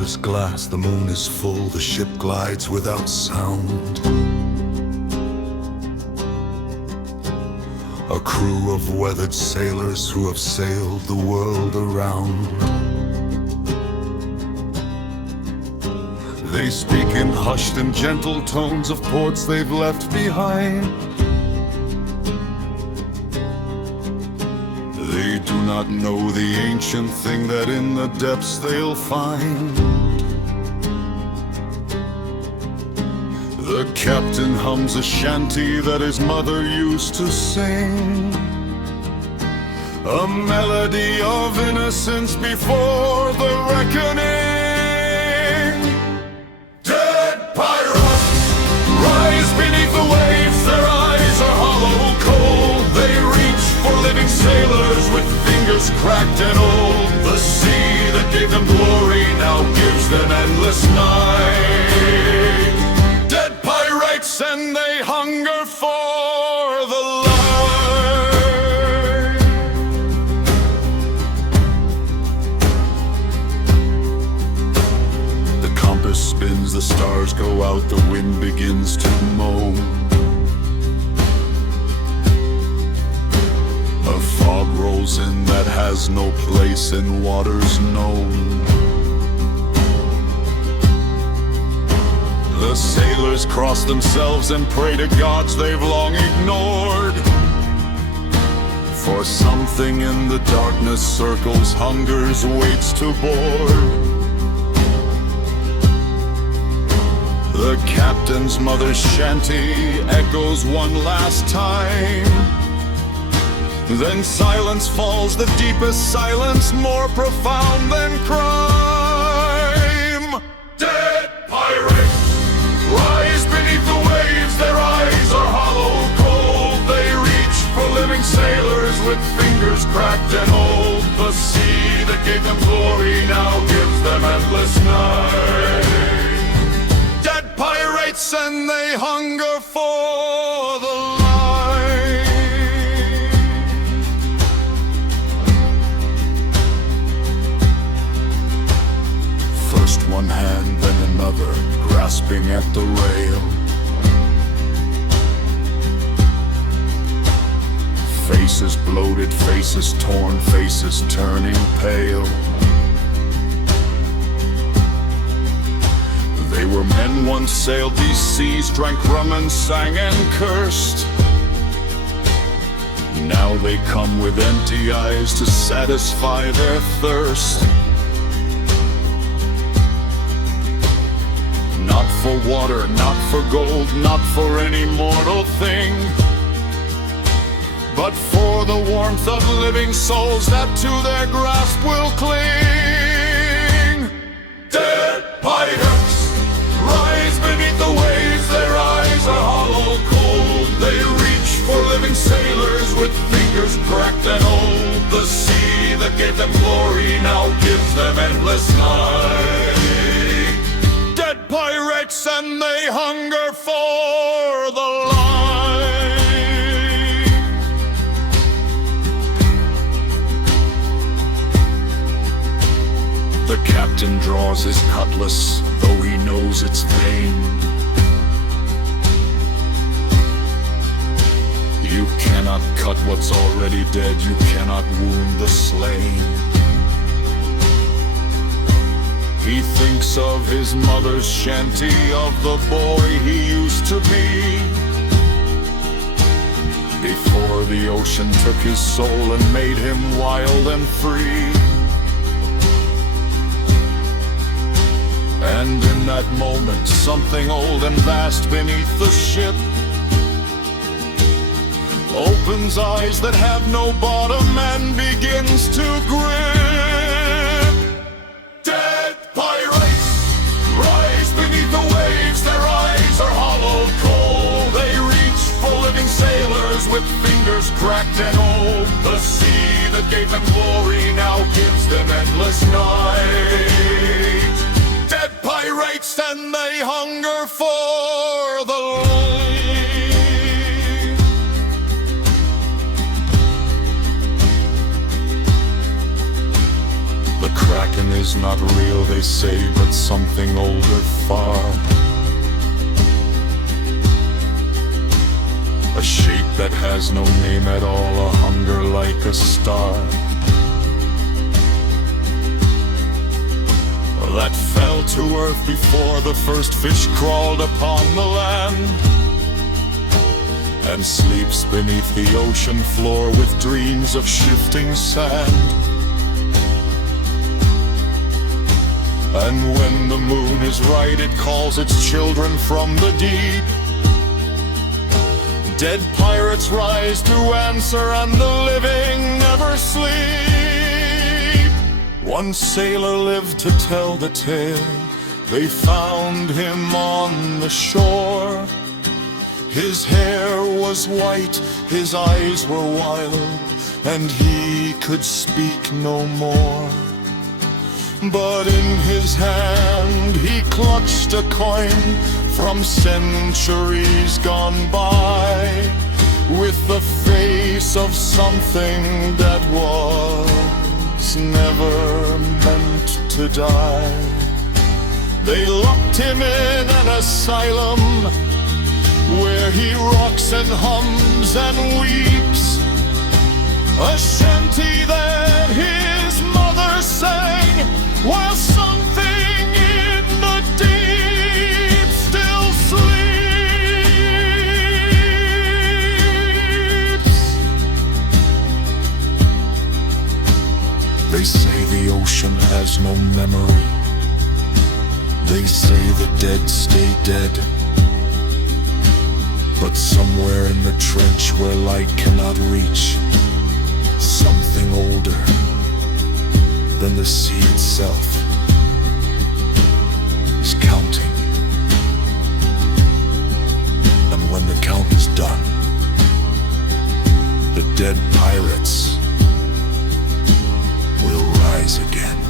water's glass, the moon is full, the ship glides without sound. A crew of weathered sailors who have sailed the world around. They speak in hushed and gentle tones of ports they've left behind. They do not know the ancient thing that in the depths they'll find. The captain hums a shanty that his mother used to sing, a melody of innocence before the reckoning. Dead pirates rise beneath the waves, their eyes are hollow cold. They reach for living sailors with fingers cracked and old. The sea that gave them glory now gives them endless night. And they hunger for the light. The compass spins, the stars go out, the wind begins to moan. A fog rolls in that has no place in waters known. The sailors cross themselves and pray to gods they've long ignored. For something in the darkness circles, hungers, waits to board. The captain's mother's shanty echoes one last time. Then silence falls, the deepest silence, more profound than crime. Dead pirates rise beneath the waves, their eyes are hollow cold. They reach for living sailors with fingers cracked and old. The sea that gave them glory now gives them endless night. Dead pirates and they hunger for the light. First one hand, then another, grasping at the rail. Faces bloated, faces torn, faces turning pale. They were men once, sailed these seas, drank rum and sang and cursed. Now they come with empty eyes to satisfy their thirst. Not for water, not for gold, not for any mortal thing, but for the warmth of living souls that to their grasp will cling. Dead pirates rise beneath the waves, their eyes are hollow cold. They reach for living sailors with fingers cracked and old. The sea that gave them glory now gives them endless night. Pirates and they hunger for the light. The captain draws his cutlass, though he knows it's vain. You cannot cut what's already dead, you cannot wound the slain. He thinks of his mother's shanty, of the boy he used to be, before the ocean took his soul and made him wild and free. And in that moment, something old and vast beneath the ship opens eyes that have no bottom and begins to grip. Dead pirates rise beneath the waves, their eyes are hollow cold. They reach for living sailors with fingers cracked and old. The sea that gave them glory now gives them endless night. Dead pirates and they hunger for the light. The Kraken is not real, they say, but something older far. A shape that has no name at all, a hunger like a star, that fell to earth before the first fish crawled upon the land, and sleeps beneath the ocean floor with dreams of shifting sand. And when the moon is right, it calls its children from the deep. Dead pirates rise to answer, and the living never sleep. One sailor lived to tell the tale. They found him on the shore. His hair was white, his eyes were wild, and he could speak no more. But in his hand he clutched a coin from centuries gone by, with the face of something that was never meant to die. They locked him in an asylum where he rocks and hums and weeps, a shanty that his mother sang while something in the deep still sleeps. They say the ocean has no memory. They say the dead stay dead. But somewhere in the trench where light cannot reach, something older than the sea itself is counting. And when the count is done, the dead pirates will rise again.